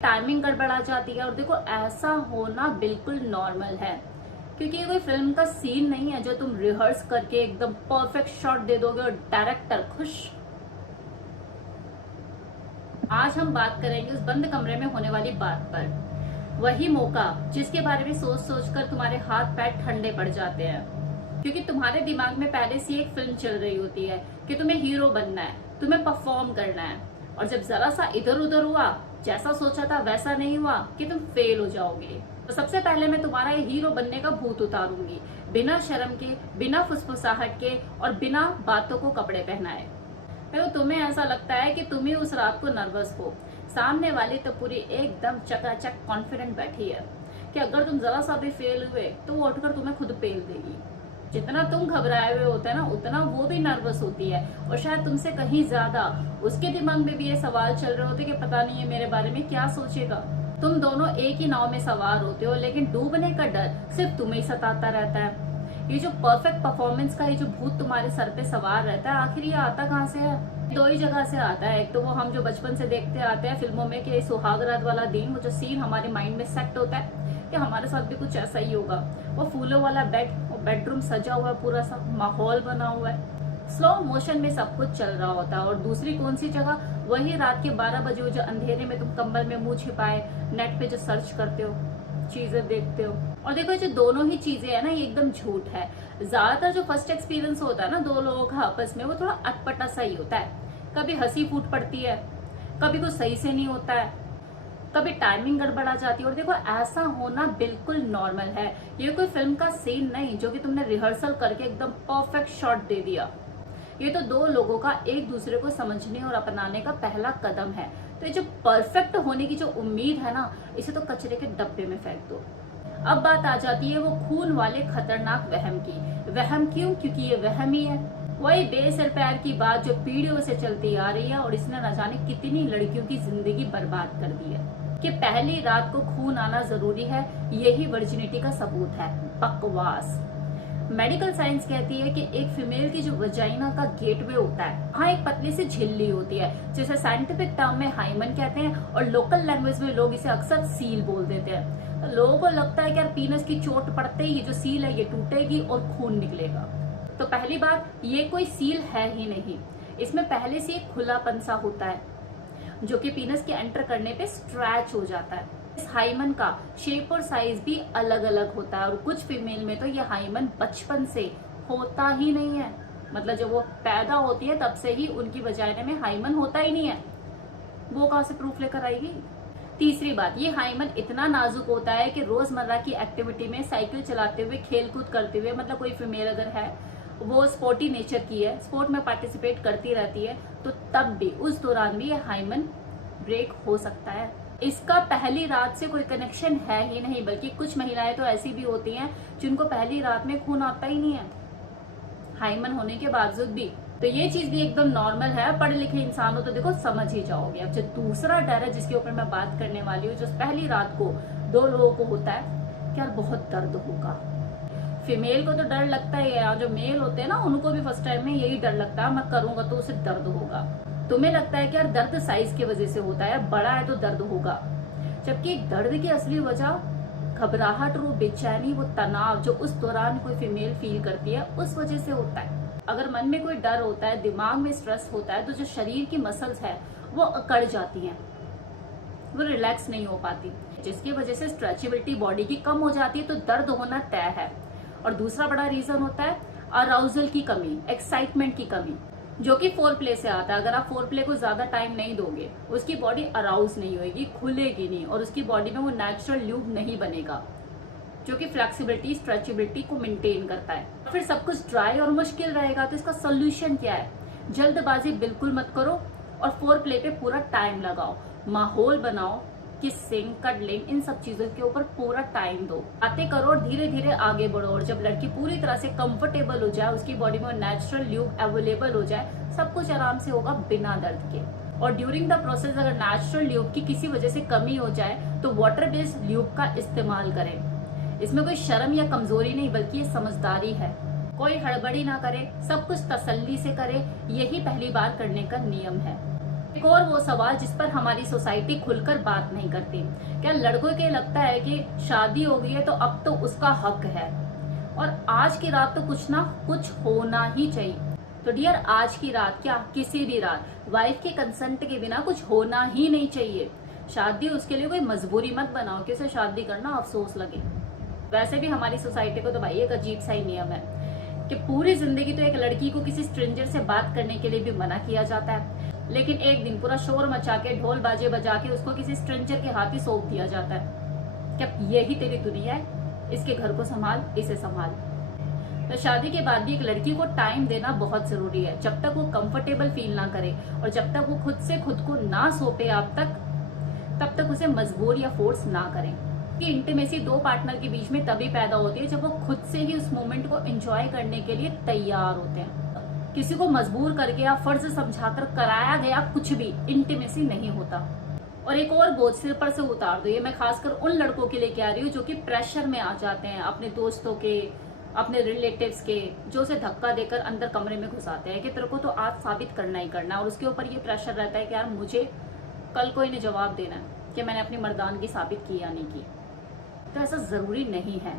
Timing गड़बड़ा जाती है। और देखो, ऐसा होना बिल्कुल नॉर्मल है, क्योंकि ये कोई फिल्म का सीन नहीं है जो तुम रिहर्स करके एकदम परफेक्ट शॉट दे दोगे और डायरेक्टर खुश। आज हम बात करेंगे उस बंद कमरे में होने वाली बात पर, वही मौका जिसके बारे में सोच सोच कर तुम्हारे हाथ पैर ठंडे पड़ जाते हैं, क्योंकि तुम्हारे दिमाग में पहले से एक फिल्म चल रही होती है कि तुम्हें हीरो बनना है, तुम्हें परफॉर्म करना है, और जब जरा सा इधर उधर हुआ, जैसा सोचा था वैसा नहीं हुआ, कि तुम फेल हो जाओगे। तो सबसे पहले मैं तुम्हारा ये हीरो बनने का भूत उतारूंगी, बिना शर्म के, बिना फुसफुसाहट के और बिना बातों को कपड़े पहनाए। तो तुम्हें ऐसा लगता है कि तुम ही उस रात को नर्वस हो, सामने वाली तो पूरी एकदम चकाचक कॉन्फिडेंट बैठी है कि अगर तुम जरा सा भी फेल हुए तो वो उठकर तुम्हें खुद पेल देगी। जितना तुम घबराए हुए होते हैं ना, उतना वो भी नर्वस होती है, और शायद तुमसे कहीं ज्यादा उसके दिमाग में भी ये सवाल चल रहे होते कि पता नहीं है मेरे बारे में क्या सोचेगा। तुम दोनों एक ही नाव में सवार होते हो, लेकिन डूबने का डर सिर्फ तुम्हें सताता रहता है। ये जो परफेक्ट परफॉर्मेंस का ये जो भूत तुम्हारे सर पे सवार रहता है, आखिर ये आता कहाँ से है? दो ही जगह से आता है। एक तो वो हम जो बचपन से देखते आते हैं फिल्मों में कि सुहाग रात वाला दिन, वो जो सीन हमारे माइंड में सेट होता है कि हमारे साथ भी कुछ ऐसा ही होगा। वो फूलों वाला बेड, वो बेडरूम सजा हुआ है, पूरा सा माहौल बना हुआ है, स्लो मोशन में सब कुछ चल रहा होता है। और दूसरी कौन सी जगह? वही रात के 12 बजे जो अंधेरे में तुम कंबल में मुंह छिपाए नेट पे जो सर्च करते हो, चीजें देखते हो। और देखो, जो दोनों ही चीजें है ना, ये एकदम झूठ है। ज्यादातर जो फर्स्ट एक्सपीरियंस होता है ना दो लोगों का आपस में, वो थोड़ा अटपटा सा ही होता है। कभी हंसी फूट पड़ती है, कभी कुछ सही से नहीं होता है, कभी टाइमिंग गड़बड़ा जाती है। और देखो, ऐसा होना बिल्कुल नॉर्मल है। ये कोई फिल्म का सीन नहीं जो कि तुमने रिहर्सल करके एकदम परफेक्ट शॉट दे दिया। ये तो दो लोगों का एक दूसरे को समझने और अपनाने का पहला कदम है। तो ये जो परफेक्ट होने की जो उम्मीद है ना, इसे तो कचरे के डब्बे में फेंक दो। अब बात आ जाती है वो खून वाले खतरनाक वहम की। वहम क्यों? क्योंकि ये वहम ही है, वही बेसर पैर की बात जो पीढ़ियों से चलती आ रही है, और इसने न जाने कितनी लड़कियों की जिंदगी बर्बाद कर दी है कि पहली रात को खून आना जरूरी है, यही वर्जिनिटी का सबूत है। बकवास। मेडिकल साइंस कहती है कि एक फीमेल की जो वजाइना का गेटवे होता है, वहाँ एक पतली सी झिल्ली होती है, जिसे साइंटिफिक टर्म में हाइमन कहते हैं, और लोकल लैंग्वेज में लोग इसे अक्सर सील बोल देते हैं। तो लोगों को लगता है कि यार पीनस की चोट पड़ते ही जो सील है ये टूटेगी और खून निकलेगा। तो पहली बात, ये कोई सील है ही नहीं। इसमें पहले से एक खुलापन सा होता है जो कि पीनस के एंटर करने पे स्ट्रेच हो जाता है। इस हाइमन का शेप और साइज भी अलग अलग होता है, और कुछ फीमेल में तो ये हाइमन बचपन से होता ही नहीं है। मतलब जब वो पैदा होती है तब से ही उनकी वजाइना में हाइमन होता ही नहीं है। वो कहाँ से प्रूफ लेकर आएगी? तीसरी बात, ये हाइमन इतना नाजुक होता है कि रोजमर्रा की एक्टिविटी में, साइकिल चलाते हुए, खेल कूद करते हुए, मतलब कोई फीमेल अगर है वो स्पोर्टी नेचर की है, स्पोर्ट में पार्टिसिपेट करती रहती है, तो तब भी उस दौरान भी ये हाइमन ब्रेक हो सकता है। इसका पहली रात से कोई कनेक्शन है ही नहीं, बल्कि कुछ महिलाएं तो ऐसी भी होती हैं जिनको पहली रात में खून आता ही नहीं है, हाइमन होने के बावजूद भी। तो ये चीज भी एकदम नॉर्मल है। पढ़े लिखे इंसान हो तो देखो समझ ही जाओगे। अब जो दूसरा डर है जिसके ऊपर मैं बात करने वाली हूँ, जो पहली रात को दो लोगों को होता है कि यार बहुत दर्द होगा। फीमेल को तो डर लगता ही है, जो मेल होते हैं ना उनको भी फर्स्ट टाइम में यही डर लगता है, मैं करूंगा तो उसे दर्द होगा। तुम्हें लगता है कि यार दर्द साइज की वजह से होता है, बड़ा है तो दर्द होगा, जबकि दर्द की असली वजह घबराहट, वो बेचैनी, वो तनाव जो उस दौरान कोई फीमेल फील करती है, उस वजह से होता है। अगर मन में कोई डर होता है, दिमाग में स्ट्रेस होता है, तो जो शरीर की मसल्स है वो अकड़ जाती हैं, वो रिलैक्स नहीं हो पाती, जिसकी वजह से स्ट्रेचेबिलिटी बॉडी की कम हो जाती है, तो दर्द होना तय है। और दूसरा बड़ा रीजन होता है अराउजल की कमी, एक्साइटमेंट की कमी, जो कि फोर प्ले से आता है। अगर आप फोर प्ले को ज्यादा टाइम नहीं दोगे, उसकी बॉडी अराउज नहीं होगी, खुलेगी नहीं, और उसकी बॉडी में वो नेचुरल ल्यूब नहीं बनेगा जो कि फ्लेक्सिबिलिटी, स्ट्रेचेबिलिटी को मेंटेन करता है। फिर सब कुछ ड्राई और मुश्किल रहेगा। तो इसका सोल्यूशन क्या है? जल्दबाजी बिल्कुल मत करो, और फोर प्ले पे पूरा टाइम लगाओ, माहौल बनाओ, किसिंग, कडलिंग, इन सब चीजों के ऊपर पूरा टाइम दो, बातें करो और धीरे धीरे आगे बढ़ो। और जब लड़की पूरी तरह से कंफर्टेबल हो जाए, उसकी बॉडी में नेचुरल ल्यूब अवेलेबल हो जाए, सब कुछ आराम से होगा बिना दर्द के। और ड्यूरिंग द प्रोसेस अगर नेचुरल ल्यूब की किसी वजह से कमी हो जाए तो वाटर बेस्ड ल्यूब का इस्तेमाल करें। इसमें कोई शर्म या कमजोरी नहीं, बल्कि ये समझदारी है। कोई हड़बड़ी ना करे, सब कुछ तसल्ली से करे, यही पहली बार करने का नियम है। एक और वो सवाल जिस पर हमारी सोसाइटी खुलकर बात नहीं करती, क्या लड़कों के लगता है कि शादी हो गई है तो अब तो उसका हक है और आज की रात तो कुछ ना कुछ होना ही चाहिए। तो डियर, आज की रात क्या किसी भी रात वाइफ के कंसेंट के बिना कुछ होना ही नहीं चाहिए। शादी उसके लिए कोई मजबूरी मत बनाओ कि उसे शादी करना अफसोस लगे। वैसे भी हमारी सोसाइटी को तो भाई एक अजीब सा ही नियम है कि पूरी जिंदगी तो एक लड़की को किसी स्ट्रेंजर से बात करने के लिए भी मना किया जाता है, लेकिन एक दिन पूरा शोर मचा के ढोल बाजे बजा के उसको किसी स्ट्रेंजर के हाथ ही सौंप दिया जाता है। क्या यही तेरी दुनिया है? इसके घर को संभाल, इसे संभाल। तो शादी के बाद भी एक लड़की को टाइम देना बहुत जरूरी है। जब तक वो कंफर्टेबल फील ना करे और जब तक वो खुद से खुद को ना सौंपे आप तक, तब तक उसे मजबूर या फोर्स ना करें। कि इंटीमेसी दो पार्टनर के बीच में तभी पैदा होती है जब वो खुद से ही उस मोमेंट को एंजॉय करने के लिए तैयार होते हैं। किसी को मजबूर करके या फर्ज समझाकर कराया गया कुछ भी इंटीमेसी नहीं होता। और एक और बोझ सिर पर से उतार दो, ये मैं खासकर उन लड़कों के लिए कह रही हूँ जो कि प्रेशर में आ जाते हैं अपने दोस्तों के, अपने रिलेटिव्स के, जो उसे धक्का देकर अंदर कमरे में घुसाते हैं कि तेरे को तो आज साबित करना ही करना है। और उसके ऊपर ये प्रेशर रहता है कि यार मुझे कल को इन्हें जवाब देना है कि मैंने अपनी मर्दानगी साबित की या नहीं की। तो ऐसा जरूरी नहीं है।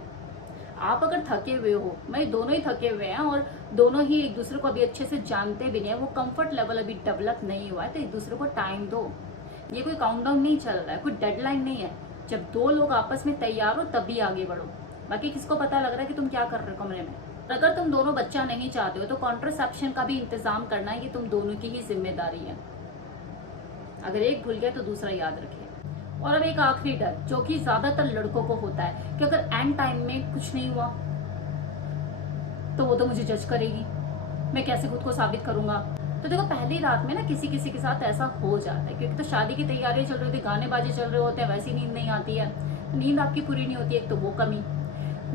आप अगर थके हुए हो, मैं दोनों ही थके हुए हैं और दोनों ही एक दूसरे को अभी अच्छे से जानते भी नहीं है, वो कंफर्ट लेवल अभी डेवलप नहीं हुआ है, तो एक दूसरे को टाइम दो। ये कोई काउंटडाउन नहीं चल रहा है, कोई डेडलाइन नहीं है। जब दो लोग आपस में तैयार हो तभी आगे बढ़ो। बाकी किसको पता लग रहा है कि तुम क्या कर रहे हो कमरे में। अगर तुम दोनों बच्चा नहीं चाहते हो तो कॉन्ट्रासेप्शन का भी इंतजाम करना है, ये तुम दोनों की ही जिम्मेदारी है। अगर एक भूल गया तो दूसरा याद रखिए। और अब एक आखिरी डर जो कि ज्यादातर लड़कों को होता है कि अगर एंड टाइम में कुछ नहीं हुआ तो वो तो मुझे जज करेगी, मैं कैसे खुद को साबित करूंगा। तो देखो, पहली रात में ना किसी किसी के साथ ऐसा हो जाता है, क्योंकि तो शादी की तैयारी चल रही होती है, गाने बाजे चल रहे होते हैं, वैसी नींद नहीं आती है, नींद आपकी पूरी नहीं होती है। एक तो वो कमी,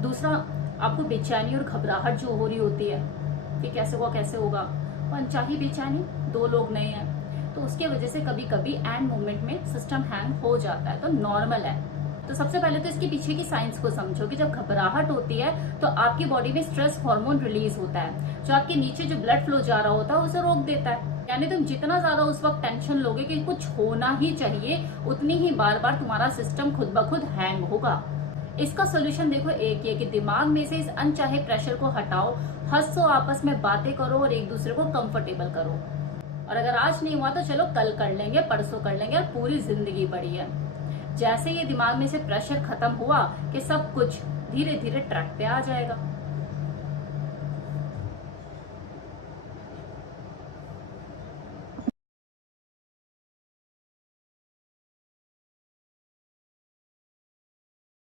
दूसरा आपको बेचैनी और घबराहट जो हो रही होती है कि कैसे होगा, अनचाही बेचैनी, दो लोग नए हैं, तो उसके वजह से कभी कभी एंड मोमेंट में सिस्टम हैंग हो जाता है, तो नॉर्मल है। तो सबसे पहले तो इसके पीछे की साइंस को समझो कि जब घबराहट होती है तो आपकी बॉडी में स्ट्रेस हार्मोन रिलीज होता है, जो आपके नीचे जो ब्लड फ्लो जा रहा होता है उसे रोक देता है। यानी तुम जितना ज्यादा उस वक्त टेंशन लोगे कि कुछ होना ही चाहिए, उतनी ही बार बार तुम्हारा सिस्टम खुद ब खुद हैंग होगा। इसका सोल्यूशन देखो एक ही है कि दिमाग में से इस अनचाहे प्रेशर को हटाओ, हंसो, आपस में बातें करो और एक दूसरे को कंफर्टेबल करो। और अगर आज नहीं हुआ तो चलो कल कर लेंगे, परसों कर लेंगे, और पूरी जिंदगी बड़ी है। जैसे ये दिमाग में से प्रेशर खत्म हुआ कि सब कुछ धीरे धीरे ट्रैक पे आ जाएगा।